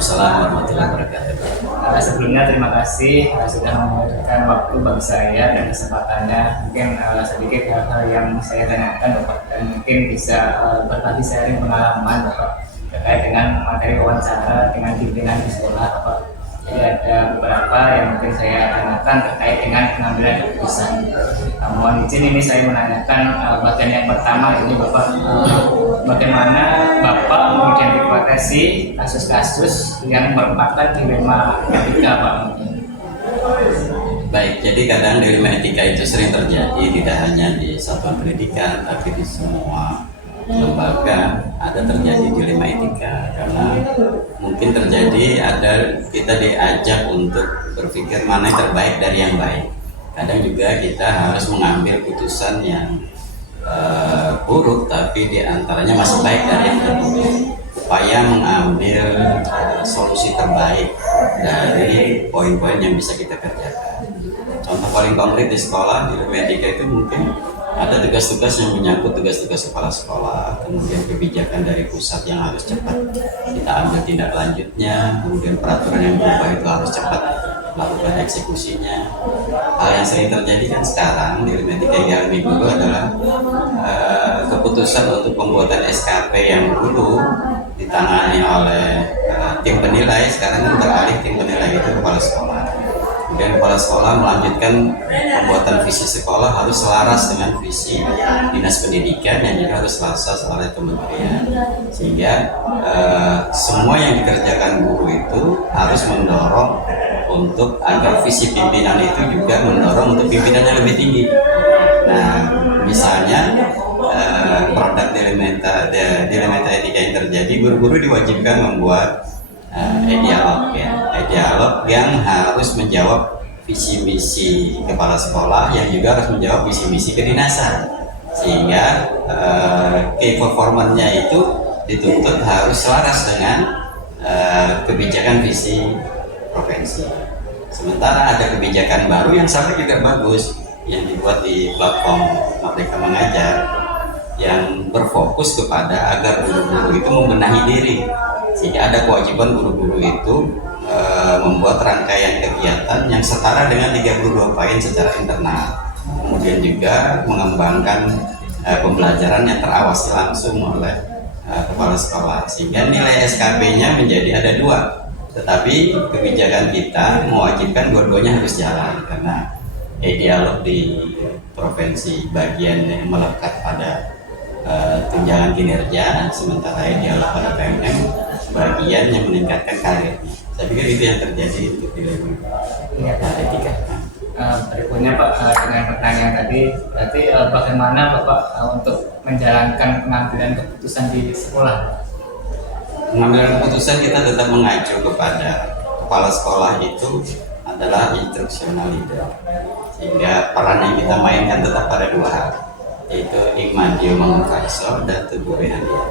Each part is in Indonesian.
Waalaikumsalam warahmatullahi wabarakatuh. Sebelumnya terima kasih sudah memberikan waktu bagi saya dan kesempatannya. Mungkin sedikit hal-hal yang saya tanyakan Bapak, dan mungkin bisa berbagi sharing pengalaman Bapak terkait dengan materi wawancara dengan pimpinan di sekolah Bapak. Jadi ada beberapa yang mungkin saya tanyakan terkait dengan pengambilan keputusan. Mohon izin ini saya menanyakan bagian yang pertama ini Bapak, bagaimana Bapak mengidentifikasi kasus-kasus yang merupakan dilema etika Pak? Baik, jadi kadang dilema etika itu sering terjadi tidak hanya di satuan pendidikan, tapi di semua lembaga ada terjadi dilema etika, karena mungkin terjadi ada kita diajak untuk berpikir mana yang terbaik dari yang baik. Kadang juga kita harus mengambil putusan yang buruk, tapi diantaranya masih baik dari yang terburuk. Upaya mengambil solusi terbaik dari poin-poin yang bisa kita kerjakan. Contoh paling konkret di sekolah, di etika itu mungkin ada tugas-tugas yang menyangkut tugas-tugas kepala sekolah, kemudian kebijakan dari pusat yang harus cepat kita ambil tindak lanjutnya, kemudian peraturan yang berubah itu harus cepat melakukan eksekusinya. Hal yang sering terjadi kan sekarang di etika yang dulu adalah keputusan untuk pembuatan SKP yang dulu ditangani oleh tim penilai, sekarang kan beralih tim penilai itu kepala sekolah. Kemudian kepala sekolah melanjutkan pembuatan visi sekolah harus selaras dengan visi dinas pendidikan yang juga harus selaras oleh kementerian, sehingga semua yang dikerjakan guru itu harus mendorong untuk agar visi pimpinan itu juga mendorong untuk pimpinan yang lebih tinggi. Nah, misalnya produk dilema etika yang terjadi, guru-guru diwajibkan membuat dialog yang harus menjawab visi misi kepala sekolah, yang juga harus menjawab visi misi kedinasan, sehingga key performance-nya itu dituntut harus selaras dengan kebijakan visi provinsi. Sementara ada kebijakan baru yang sama juga bagus yang dibuat di platform Merdeka Mengajar, yang berfokus kepada agar guru-guru itu membenahi diri, sehingga ada kewajiban guru-guru itu membuat rangkaian kegiatan yang setara dengan 32 poin secara internal, kemudian juga mengembangkan pembelajaran yang terawasi langsung oleh kepala sekolah, sehingga nilai SKP-nya menjadi ada 2, tetapi kebijakan kita mewajibkan dua-duanya harus jalan, karena dialog di provinsi bagian yang melekat pada tunjangan kinerja, sementara dialog pada PMM bagian yang meningkatkan karirnya. Saya pikir itu yang terjadi untuk dilema etika. Berikutnya Pak, dengan pertanyaan tadi, berarti bagaimana Bapak untuk menjalankan pengambilan keputusan di sekolah? Pengambilan keputusan kita tetap mengacu kepada kepala sekolah itu adalah instruksional leader, sehingga peran yang kita mainkan tetap pada 2 hal, yaitu Igmadio Mangunkarso dan Teguh Rehandia.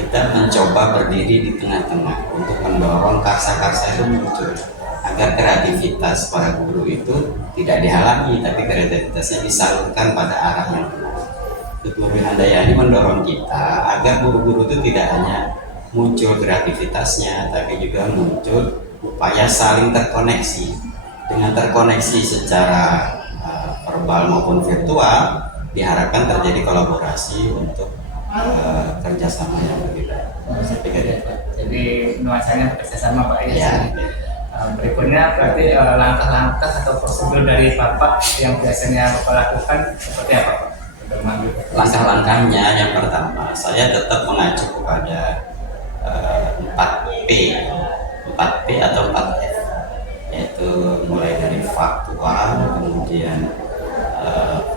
Kita mencoba berdiri di tengah-tengah untuk mendorong karsa-karsa itu muncul, agar kreativitas para guru itu tidak dihalangi, tapi kreativitasnya disalurkan pada arah yang benar. Teguh Rehandia ini mendorong kita agar guru-guru itu tidak hanya muncul kreativitasnya, tapi juga muncul upaya saling terkoneksi. Dengan terkoneksi secara verbal maupun virtual, diharapkan terjadi kolaborasi untuk kerjasama yang lebih baik. Jadi nuansanya kerjasama Pak ya. Berikutnya berarti langkah-langkah atau prosedur dari Bapak yang biasanya Bapak lakukan seperti apa Pak? Langkah-langkahnya yang pertama, saya tetap mengacu kepada 4P atau 4F, yaitu mulai dari faktual, kemudian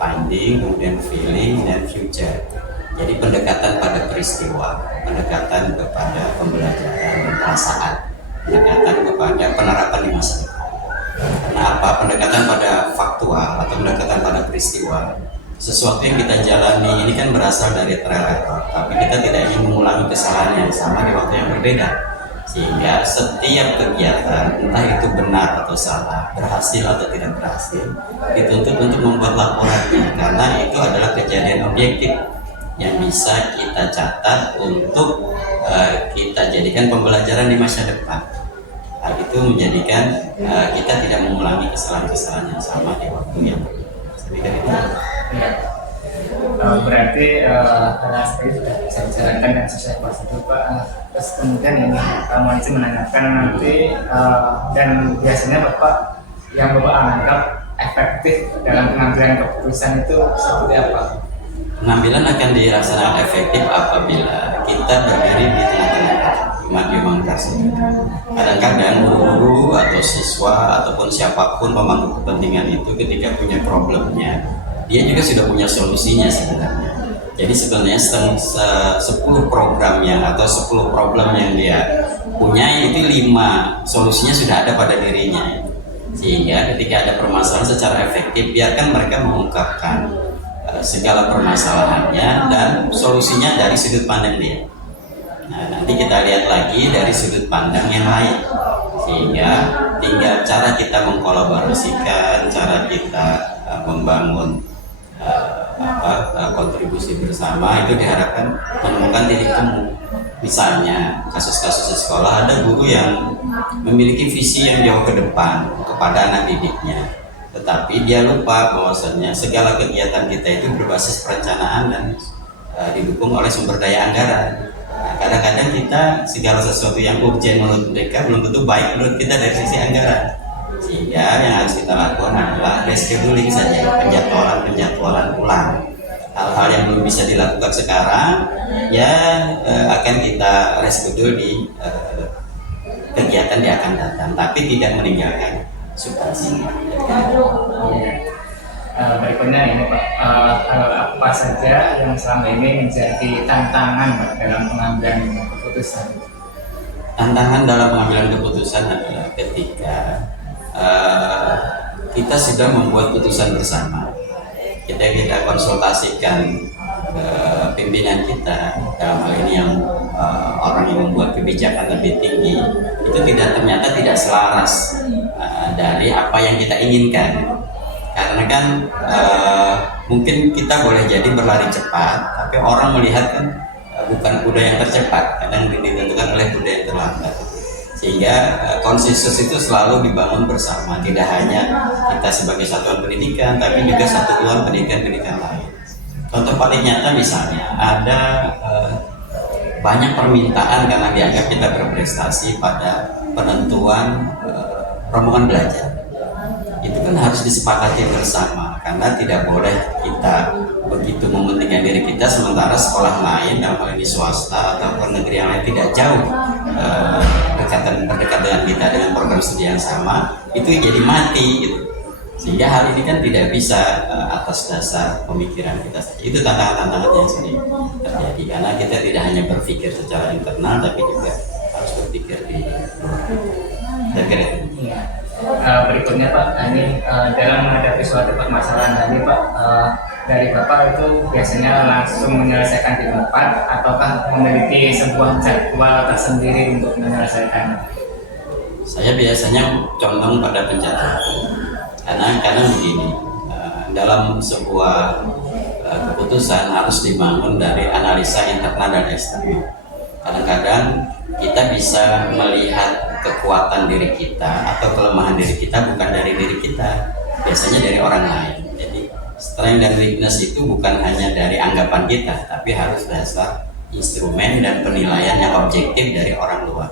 finding, kemudian feeling, dan future. Jadi pendekatan pada peristiwa, pendekatan kepada pembelajaran dan perasaan, pendekatan kepada penerapan di masa depan. Kenapa? Pendekatan pada faktual atau pendekatan pada peristiwa, sesuatu yang kita jalani ini kan berasal dari trial error, tapi kita tidak ingin mengulangi kesalahan yang sama di waktu yang berbeda, sehingga setiap kegiatan, entah itu benar atau salah, berhasil atau tidak berhasil, dituntut untuk membuat laporannya, karena itu adalah kejadian objektif. yang bisa kita catat untuk kita jadikan pembelajaran di masa depan. Hal itu menjadikan kita tidak mengulangi kesalahan-kesalahan yang sama di waktu yang berbeda. Ya. Berarti hal seperti sudah bisa dijalankan dan sesuai prosedur Pak. Terus kemudian ini mau izin menanyakan nanti dan biasanya Bapak yang Bapak anggap efektif dalam pengambilan keputusan itu seperti apa? Pengambilan akan dilaksanakan efektif apabila kita berdiri di tengah-tengah umat tersebut. Kadang-kadang guru-guru atau siswa ataupun siapapun pemangku kepentingan itu ketika punya problemnya, dia juga sudah punya solusinya sebenarnya. Jadi sebenarnya 10 programnya atau 10 problem yang dia punya itu 5 solusinya sudah ada pada dirinya. Sehingga ketika ada permasalahan secara efektif, biarkan mereka mengungkapkan segala permasalahannya dan solusinya dari sudut pandang dia. Nah, nanti kita lihat lagi dari sudut pandang yang lain, sehingga tinggal cara kita mengkolaborasikan, cara kita membangun kontribusi bersama itu diharapkan menemukan titik temu. Misalnya kasus-kasus di sekolah ada guru yang memiliki visi yang jauh ke depan kepada anak didiknya, tetapi dia lupa bahwasanya segala kegiatan kita itu berbasis perencanaan dan didukung oleh sumber daya anggaran. Nah, kadang-kadang kita segala sesuatu yang urgent menurut mereka belum tentu baik menurut kita dari sisi anggaran. Sehingga yang harus kita lakukan adalah rescheduling saja, penjadwalan ulang. Hal-hal yang belum bisa dilakukan sekarang ya akan kita reschedule di kegiatan yang akan datang, tapi tidak meninggalkan substansinya. Berikutnya ini Pak, apa saja yang selama ini menjadi tantangan Pak, dalam pengambilan keputusan? Tantangan dalam pengambilan keputusan adalah ketika kita sudah membuat keputusan bersama, kita konsultasikan pimpinan kita, dalam hal ini yang orang yang membuat kebijakan lebih tinggi, itu ternyata tidak selaras dari apa yang kita inginkan. Karena kan mungkin kita boleh jadi berlari cepat, tapi orang melihat kan bukan kuda yang tercepat, kadang ditentukan oleh kuda yang terlambat. Sehingga konsensus itu selalu dibangun bersama, tidak hanya kita sebagai satuan pendidikan, tapi juga satuan pendidikan lain. Contoh paling nyata misalnya ada banyak permintaan karena dianggap kita berprestasi pada penentuan rombongan belajar. Itu kan harus disepakati bersama, karena tidak boleh kita begitu mementingkan diri kita sementara sekolah lain dalam hal ini swasta ataupun negeri yang lain tidak jauh berdekat dengan kita dengan program studi yang sama, itu jadi mati gitu. Sehingga hal ini kan tidak bisa atas dasar pemikiran kita saja. Itu tantangan-tantangan yang sering terjadi, karena kita tidak hanya berpikir secara internal tapi juga harus berpikir di luar. Berikutnya Pak, ini dalam menghadapi suatu permasalahan tadi Pak, dari Bapak itu biasanya langsung menyelesaikan di tempat ataukah memiliki sebuah jadwal tersendiri untuk menyelesaikan? Saya biasanya condong pada pencatatan, karena begini, dalam sebuah keputusan harus dibangun dari analisa internal dan eksternal. Kadang-kadang kita bisa melihat kekuatan diri kita atau kelemahan diri kita bukan dari diri kita, biasanya dari orang lain. Jadi strength dan weakness itu bukan hanya dari anggapan kita, tapi harus dasar instrumen dan penilaian yang objektif dari orang luar.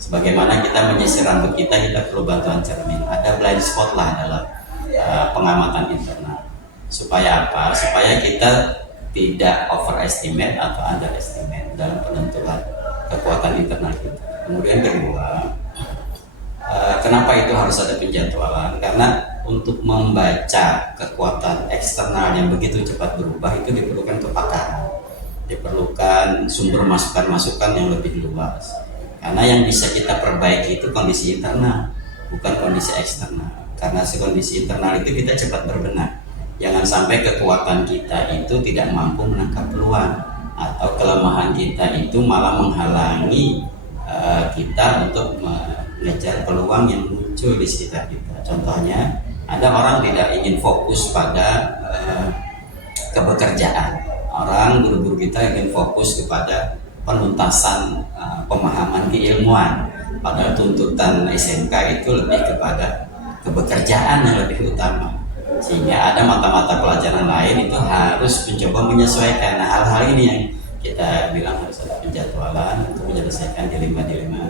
Sebagaimana kita menyisir rambut kita perlu bantuan cermin. Ada blind spot lah dalam pengamatan internal. Supaya apa? Supaya kita tidak overestimate atau underestimate dalam penentuan kekuatan internal kita. Kemudian kedua, kenapa itu harus ada penjadwalan? Karena untuk membaca kekuatan eksternal yang begitu cepat berubah itu diperlukan kepakaran, diperlukan sumber masukan-masukan yang lebih luas. Karena yang bisa kita perbaiki itu kondisi internal, bukan kondisi eksternal. Karena kondisi internal itu kita cepat berbenah. Jangan sampai kekuatan kita itu tidak mampu menangkap peluang, atau kelemahan kita itu malah menghalangi kita untuk mengejar peluang yang muncul di sekitar kita. Contohnya, ada orang tidak ingin fokus pada kebekerjaan, orang guru-guru kita ingin fokus kepada penuntasan pemahaman keilmuan, padahal tuntutan SMK itu lebih kepada kebekerjaan yang lebih utama, sehingga ada mata-mata pelajaran lain itu harus mencoba menyesuaikan. Nah, hal-hal ini yang kita bilang harus ada penjadwalan untuk menyelesaikan dilema-dilema.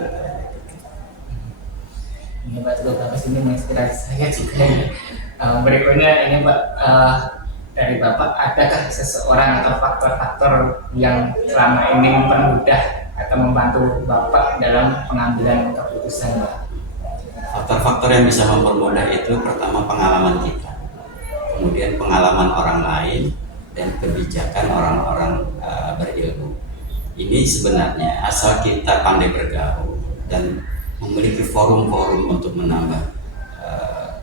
Ini Pak cukup bagus, ini menginspirasi saya juga. Berikutnya ini Pak, dari Bapak, adakah seseorang atau faktor-faktor yang selama ini mempermudah atau membantu Bapak dalam pengambilan keputusan Pak? Faktor-faktor yang bisa mempermudah itu pertama pengalaman kita, kemudian pengalaman orang lain, dan kebijakan orang-orang berilmu. Ini sebenarnya asal kita pandai bergaul dan memiliki forum-forum untuk menambah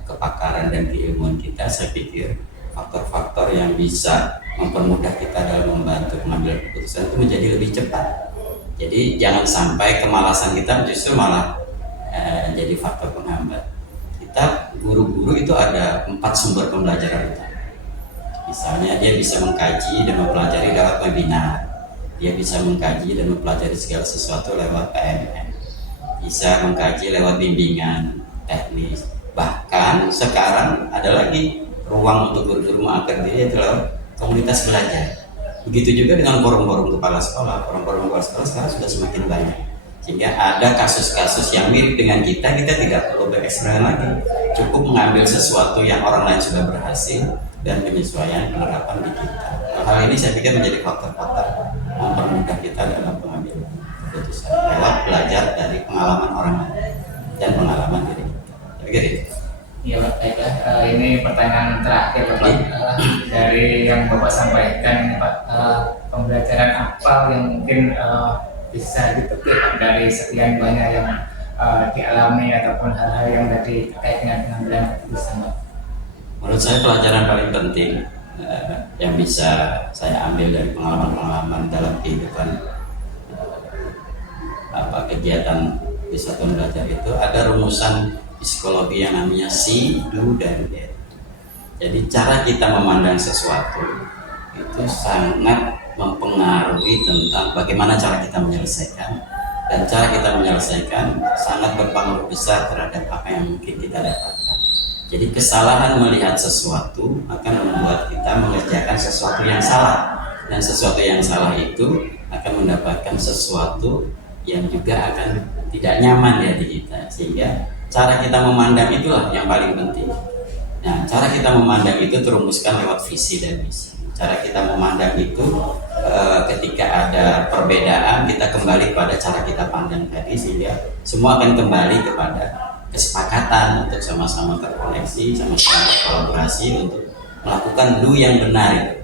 kepakaran dan keilmuan kita, saya pikir faktor-faktor yang bisa mempermudah kita dalam membantu pengambilan keputusan itu menjadi lebih cepat. Jadi jangan sampai kemalasan kita justru malah jadi faktor penghambat. Kita guru-guru itu ada 4 sumber pembelajaran utama. Misalnya dia bisa mengkaji dan mempelajari lewat webinar, dia bisa mengkaji dan mempelajari segala sesuatu lewat PMM, bisa mengkaji lewat bimbingan teknis, bahkan sekarang ada lagi ruang untuk guru-guru mengakademi yaitu lewat komunitas belajar. Begitu juga dengan forum-forum kepala sekolah. Forum-forum kepala sekolah sekarang sudah semakin banyak, sehingga ada kasus-kasus yang mirip dengan kita tidak perlu bereksperimen lagi, cukup mengambil sesuatu yang orang lain sudah berhasil dan penyesuaian penerapan di kita. Hal ini saya pikir menjadi faktor-faktor mempermudah kita dalam pengambilan keputusan lewat belajar dari pengalaman orang lain dan pengalaman diri kita. Saya pikir itu. Iya Pak, baiklah. Ini pertanyaan terakhir Bapak, dari yang Bapak sampaikan ini Pak, pembelajaran apa yang mungkin bisa dipetik dari sekian banyak yang dialami ataupun hal-hal yang tadi terkait dengan pengambilan keputusan Pak? Menurut saya pelajaran paling penting yang bisa saya ambil dari pengalaman-pengalaman dalam kehidupan kegiatan di satuan belajar itu ada rumusan psikologi yang namanya see, do, dan get. Jadi cara kita memandang sesuatu itu sangat mempengaruhi tentang bagaimana cara kita menyelesaikan, dan cara kita menyelesaikan sangat berpengaruh besar terhadap apa yang mungkin kita dapatkan. Jadi kesalahan melihat sesuatu akan membuat kita mengerjakan sesuatu yang salah, dan sesuatu yang salah itu akan mendapatkan sesuatu yang juga akan tidak nyaman di hati kita, sehingga cara kita memandang itulah yang paling penting. Nah, cara kita memandang itu terumuskan lewat visi dan misi. Cara kita memandang itu ketika ada perbedaan, kita kembali kepada cara kita pandang tadi, sehingga semua akan kembali kepada kesepakatan untuk sama-sama terkoneksi, sama-sama berkolaborasi untuk melakukan do yang benar.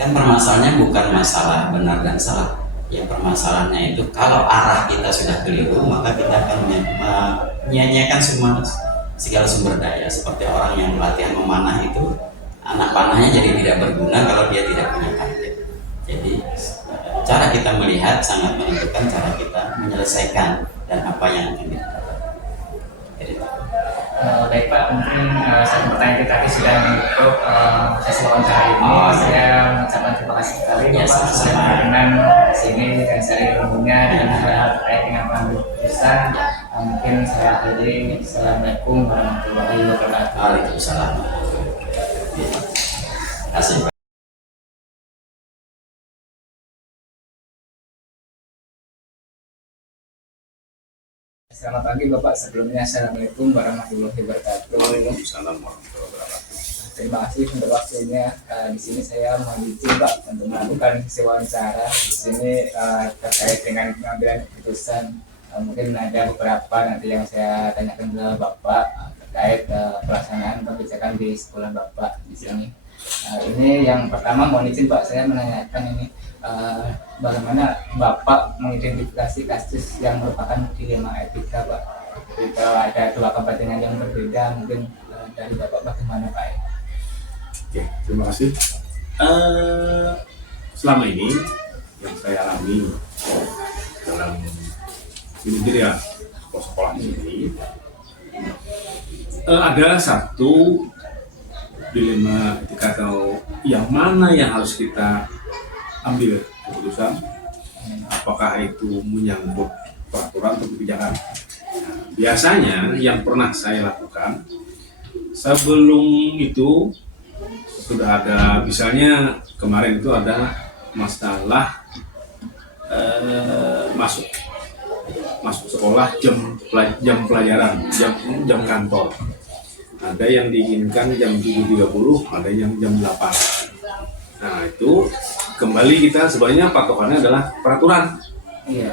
Kan permasalahannya bukan masalah benar dan salah. Yang permasalahannya itu kalau arah kita sudah keliru, maka kita akan menyia-nyiakan segala sumber daya. Seperti orang yang latihan memanah itu, anak panahnya jadi tidak berguna kalau dia tidak punya target. Jadi cara kita melihat sangat menentukan cara kita menyelesaikan dan apa yang akan kita lakukan. Baik Pak, mungkin satu pertanyaan kita tadi sudah menutup sesi wawancara ini. Saya mengucapkan terima kasih sekali Bapak sudah dengan sini dan sharing ilmunya dan hal-hal terkait dengan pengambilan keputusan. Mungkin saya akhiri. Assalamualaikum warahmatullahi wabarakatuh. Waalaikumsalam. Terima kasih Pak. Selamat pagi Bapak, sebelumnya Assalamualaikum warahmatullahi wabarakatuh. Waalaikumsalam warahmatullahi wabarakatuh. Terima kasih untuk waktunya. Di sini saya mohon izin Pak untuk melakukan sesi wawancara di sini terkait dengan pengambilan keputusan. Mungkin ada beberapa nanti yang saya tanyakan ke Bapak terkait pelaksanaan kebijakan di sekolah Bapak di sini. Ini yang pertama mohon izin Pak, saya menanyakan ini bagaimana Bapak mengidentifikasi kasus yang merupakan dilema etika Pak. Jika ada dua kepentingan yang berbeda, mungkin dari Bapak bagaimana Pak? Oke, terima kasih. Selama ini yang saya alami dalam ini ya sekolah di sini ada satu dilema etika atau yang mana yang harus kita ambil keputusan apakah itu menyangkut peraturan atau kebijakan. Nah, biasanya yang pernah saya lakukan sebelum itu sudah ada, misalnya kemarin itu ada masalah masuk sekolah jam pelajaran, jam kantor. Ada yang diinginkan jam 7.30, ada yang jam 8. Nah itu kembali kita sebenarnya patokannya adalah peraturan. Iya.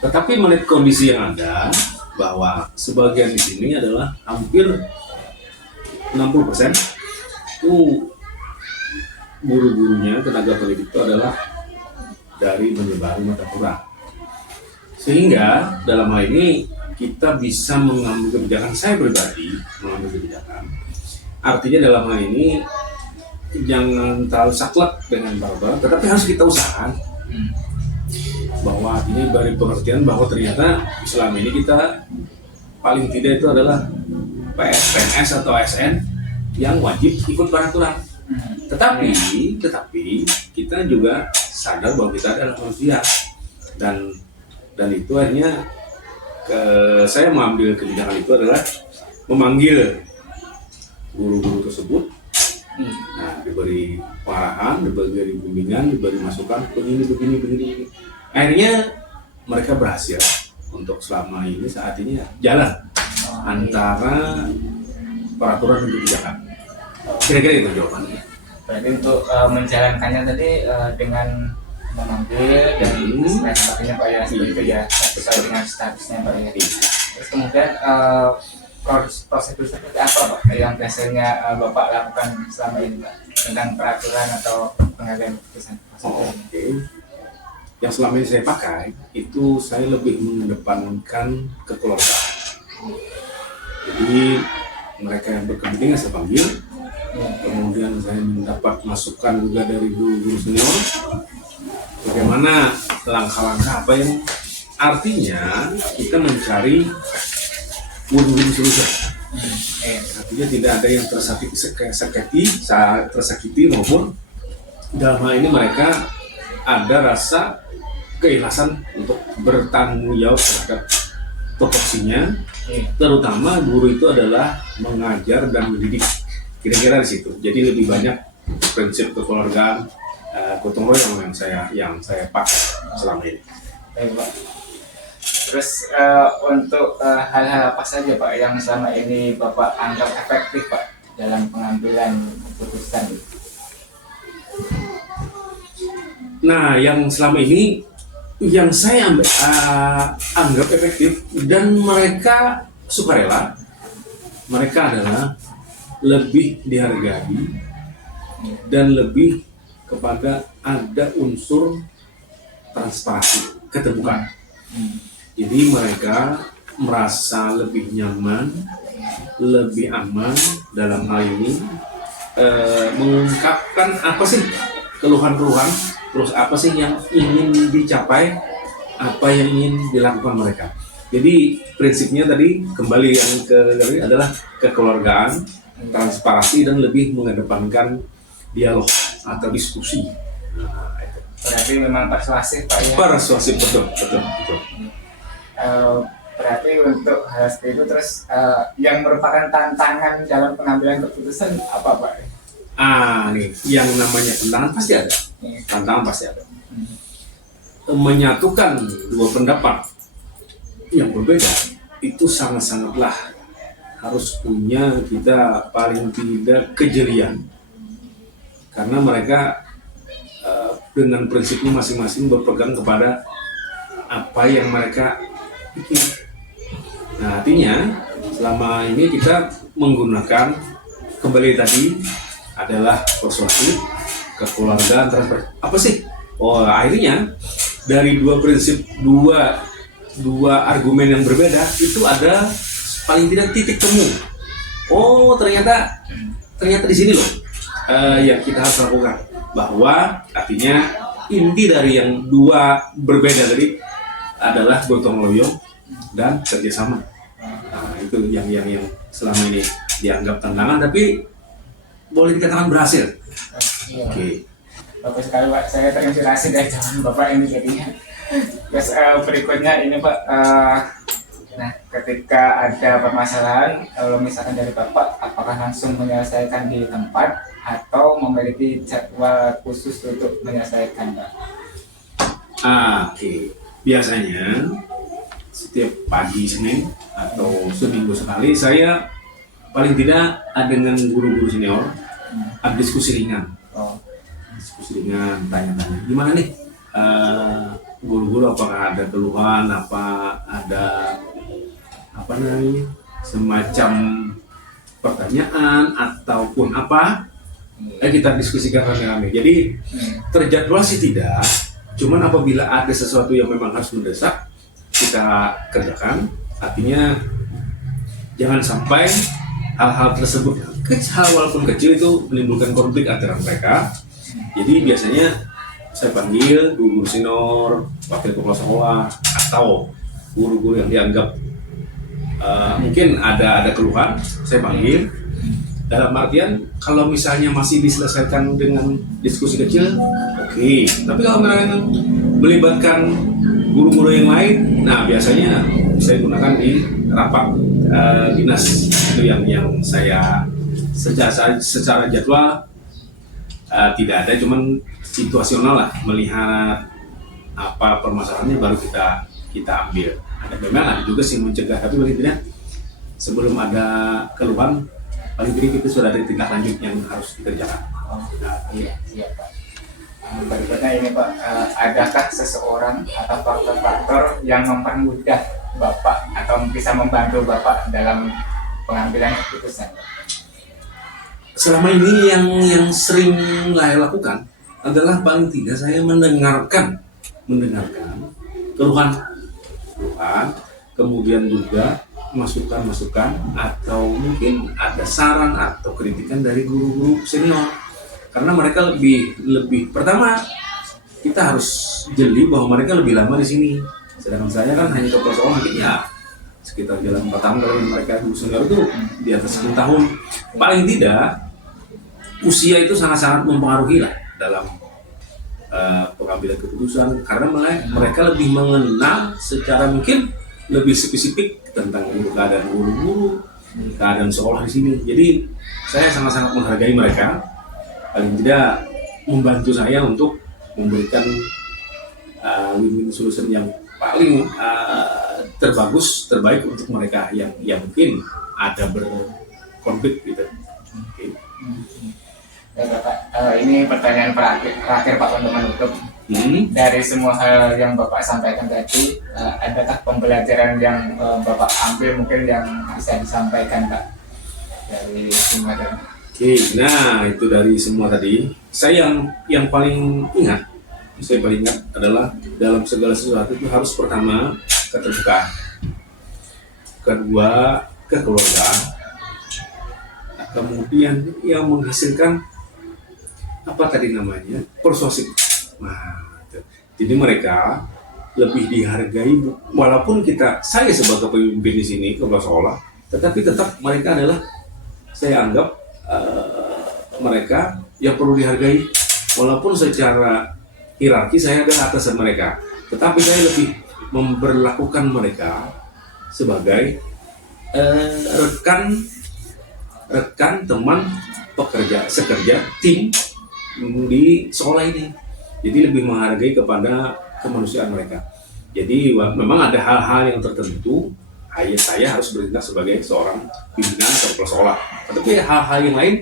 Tetapi melihat kondisi yang ada bahwa sebagian di sini adalah hampir 60% itu guru-gurunya, tenaga pendidik itu adalah dari menyebari mata Quran. Sehingga dalam hal ini kita bisa mengambil kebijakan, saya pribadi mengambil kebijakan. Artinya dalam hal ini jangan terlalu saklek dengan barbar, tetapi harus kita usahakan bahwa ini beri pengertian bahwa ternyata selama ini kita paling tidak itu adalah PNS atau ASN yang wajib ikut peraturan. Tetapi kita juga sadar bahwa kita adalah manusia dan itu akhirnya saya mengambil kebijakan itu adalah memanggil guru-guru tersebut. Nah, diberi pengarahan, diberi bimbingan, diberi masukan begini. Akhirnya mereka berhasil untuk selama ini saat ini jalan antara peraturan dan kebijakan. Kira-kira itu jawabannya. Berarti untuk menjalankannya tadi dengan memanggil dan sebagainya Pak ya, seperti itu ya, sesuai dengan statusnya Pak ya. Terus kemudian prosedur seperti apa Pak yang biasanya Bapak lakukan selama ini Pak tentang peraturan atau pengambilan keputusan? Oke. Yang selama ini saya pakai itu saya lebih mengedepankan kekeluargaan. Jadi mereka yang berkepentingan saya panggil, kemudian saya mendapat masukan juga dari guru-guru senior bagaimana langkah-langkah apa yang artinya kita mencari win-win solution. Artinya tidak ada yang tersakiti maupun dalam hal ini mereka ada rasa keikhlasan untuk bertanggung jawab terhadap tupoksinya, terutama guru itu adalah mengajar dan mendidik. Kira-kira di situ. Jadi lebih banyak prinsip kekeluargaan, gotong royong yang saya pakai selama ini. Baik Pak. Terus untuk hal-hal apa saja Pak yang selama ini Bapak anggap efektif Pak dalam pengambilan keputusan? Nah, yang selama ini yang saya anggap efektif dan mereka sukarela, mereka adalah lebih dihargai dan lebih kepada ada unsur transparansi, keterbukaan. Jadi mereka merasa lebih nyaman, lebih aman dalam hal ini mengungkapkan apa sih keluhan-keluhan, terus apa sih yang ingin dicapai, apa yang ingin dilakukan mereka. Jadi prinsipnya tadi kembali yang adalah kekeluargaan, transparansi dan lebih mengedepankan dialog atau diskusi. Nah, itu. Berarti memang persuasif Pak ya? Persuasif, betul. Berarti untuk hal seperti itu terus yang merupakan tantangan dalam pengambilan keputusan apa Pak? Nih yang namanya tantangan pasti ada. Tantangan pasti ada. Menyatukan dua pendapat yang berbeda itu sangat-sangatlah harus punya kita paling tidak kejelian, karena mereka dengan prinsipnya masing-masing berpegang kepada apa yang mereka pikir. Nah, artinya selama ini kita menggunakan kembali tadi adalah persuasif, kekeluargaan, transparansi. Apa sih? Akhirnya dari dua prinsip, dua argumen yang berbeda itu ada paling tidak titik temu. Ternyata di sini loh yang kita harus lakukan, bahwa artinya inti dari yang dua berbeda tadi adalah gotong royong dan kerjasama. Nah, itu yang selama ini dianggap tantangan, tapi boleh dikatakan berhasil. Oke. Bagus sekali Pak, saya terinspirasi dari zaman Bapak ini jadinya. Terus berikutnya ini Pak, nah ketika ada permasalahan, kalau misalkan dari Bapak, apakah langsung menyelesaikan di tempat atau memiliki jadwal khusus untuk menyelesaikan Pak? Oke. Biasanya setiap pagi Senin atau seminggu sekali saya paling tidak ada dengan guru-guru senior, ada diskusi ringan. Oh. Diskusi ringan, tanya-tanya gimana nih guru-guru, apakah ada keluhan, apa ada apa namanya semacam pertanyaan ataupun apa, kita diskusikan rame-rame. Jadi terjadwal sih tidak, cuman apabila ada sesuatu yang memang harus mendesak kita kerjakan. Artinya jangan sampai hal-hal tersebut hal walaupun kecil itu menimbulkan konflik antara mereka. Jadi biasanya saya panggil guru senior, wakil kepala sekolah, atau guru-guru yang dianggap mungkin ada keluhan, saya panggil. Dalam artian kalau misalnya masih diselesaikan dengan diskusi kecil, oke. Tapi kalau mereka melibatkan guru-guru yang lain, nah biasanya saya gunakan di rapat dinas. Itu yang saya secara jadwal tidak ada, cuman situasional lah, melihat apa permasalahannya baru kita ambil. Memang ada juga sih mencegah, tapi paling tidak sebelum ada keluhan, paling tidak itu sudah ada tindak lanjut yang harus dikerjakan. Oh, iya, siap Pak. Berikutnya ini Pak, adakah seseorang atau faktor-faktor yang mempermudah Bapak atau bisa membantu Bapak dalam pengambilan keputusan? Selama ini yang sering saya lakukan adalah paling tidak saya mendengarkan keluhan, kemudian juga masukan atau mungkin ada saran atau kritikan dari guru-guru senior, karena mereka lebih pertama kita harus jeli bahwa mereka lebih lama di sini, sedangkan saya kan hanya kepala sekolah mungkin ya sekitar jalan 4 tahun. Kalau mereka guru senior itu di atas 10 tahun. Paling tidak usia itu sangat-sangat mempengaruhi lah dalam pengambilan keputusan, karena mereka lebih mengenal secara mungkin lebih spesifik tentang keadaan guru-guru, keadaan sekolah di sini. Jadi saya sangat-sangat menghargai mereka, paling tidak membantu saya untuk memberikan win-win solution yang paling terbaik untuk mereka yang mungkin ada berkonflik gitu. Okay. Ya Bapak, ini pertanyaan terakhir Pak untuk menutup. Dari semua hal yang Bapak sampaikan tadi, adakah pembelajaran yang Bapak ambil mungkin yang bisa disampaikan Pak dari semua tadi? Oke, nah itu dari semua tadi, saya yang paling ingat adalah dalam segala sesuatu itu harus pertama keterbukaan, kedua kekeluargaan, kemudian yang menghasilkan apa tadi namanya persuasif. Nah, jadi mereka lebih dihargai, walaupun saya sebagai pemimpin di sini kepala sekolah, tetapi tetap mereka adalah, saya anggap mereka yang perlu dihargai, walaupun secara hierarki saya adalah atasan mereka, tetapi saya lebih memperlakukan mereka sebagai rekan, teman, pekerja, sekerja, tim di sekolah ini. Jadi lebih menghargai kepada kemanusiaan mereka. Jadi memang ada hal-hal yang tertentu saya harus bertindak sebagai seorang pimpinan atau kepala sekolah. Tetapi hal-hal yang lain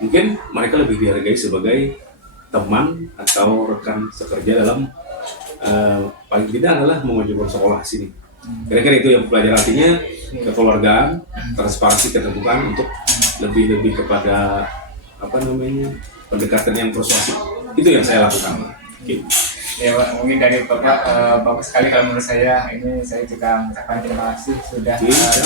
mungkin mereka lebih dihargai sebagai teman atau rekan sekerja dalam paling tidak adalah memajukan sekolah sini. Kira-kira itu yang pelajaran, artinya kekeluargaan, transparansi, keterbukaan untuk lebih kepada pendekatan yang persuasif. Itu yang saya lakukan. Okay. Ya Pak, mungkin dari Bapak bagus sekali kalau menurut saya. Ini saya juga mengucapkan terima kasih sudah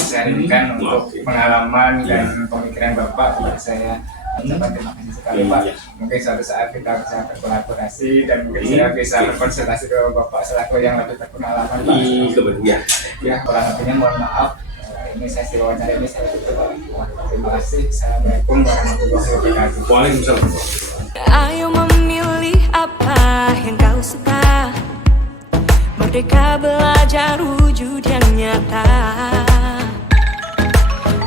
sharingkan untuk pengalaman dan pemikiran Bapak. Jadi saya ucapkan terima kasih sekali Pak. Mungkin suatu saat kita bisa berkolaborasi dan mungkin saya bisa berkonsultasi ke Bapak selaku yang lebih berpengalaman Pak. Ya, kurang lebihnya mohon maaf. Ini sesi wawancara ini saya tutup Pak. Terima kasih. Assalamualaikum warahmatullahi wabarakatuh. Waalaikumsalam. Ayo memilih yang kau suka. Merdeka belajar wujud yang nyata.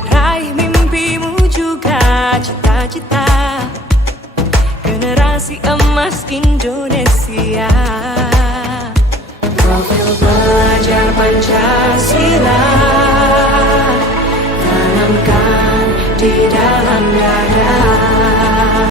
Raih mimpimu juga cita-cita. Generasi emas Indonesia. Profil belajar Pancasila tanamkan di dalam dada.